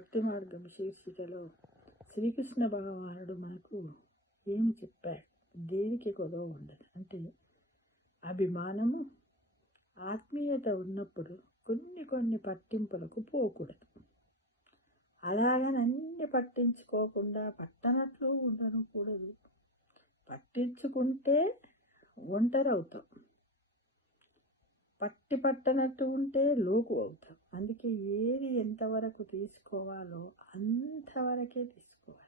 భక్తి మార్గం శీర్షికలో శ్రీకృష్ణ భగవానుడు మనకు ఏమి చెప్పాడు? దేనికి కొదవ ఉండదు అంటే అభిమానము, ఆత్మీయత ఉన్నప్పుడు కొన్ని పట్టింపులకు పోకూడదు. అలాగని అన్ని పట్టించుకోకుండా పట్టనట్లు ఉండకూడదు. పట్టించుకుంటే ఒంటరవుతాం, పట్టనట్టు ఉంటే లోకు అవుతాం. అందుకే ఏది ఎంతవరకు తీసుకోవాలో అంతవరకే తీసుకోవాలి.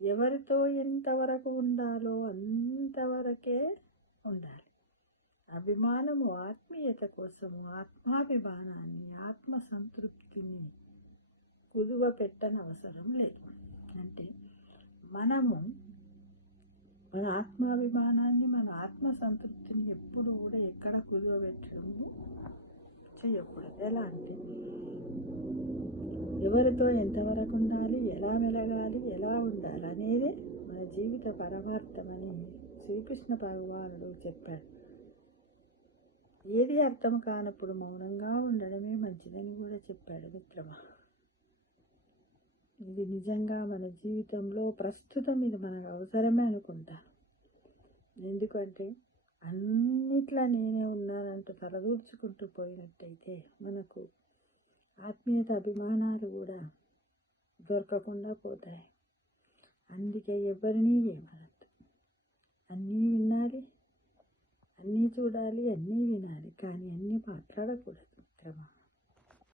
ఎవరితో ఎంతవరకు ఉండాలో అంతవరకే ఉండాలి. అభిమానము ఆత్మీయత కోసము ఆత్మాభిమానాన్ని, ఆత్మసంతృప్తిని కుదువ పెట్టనవసరం లేదు. అంటే మనము మన ఆత్మాభిమానాన్ని, మన ఆత్మసంతృప్తిని ఎప్పుడు కూడా ఎక్కడ కుదువ పెట్టడము చేయకూడదు. ఎలా అంటే ఎవరితో ఎంతవరకు ఉండాలి, ఎలా మెలగాలి, ఎలా ఉండాలి అనేది మన జీవిత పరమార్థమని శ్రీకృష్ణ భగవానుడు చెప్పాడు. ఏది అర్థం కానప్పుడు మౌనంగా ఉండడమే మంచిదని కూడా చెప్పాడు మిత్రమా. ఇది నిజంగా మన జీవితంలో ప్రస్తుతం ఇది మనకు అవసరమే అనుకుంటాను. ఎందుకంటే అన్నిట్లా నేనే ఉన్నానంటూ తలదూర్చుకుంటూ పోయినట్టయితే మనకు ఆత్మీయత, అభిమానాలు కూడా దొరకకుండా పోతాయి. అందుకే ఎవరినీ ఏమనద్దు. అన్నీ వినాలి, అన్నీ చూడాలి, అన్నీ వినాలి, కానీ అన్నీ మాట్లాడకూడదు మిత్రమా.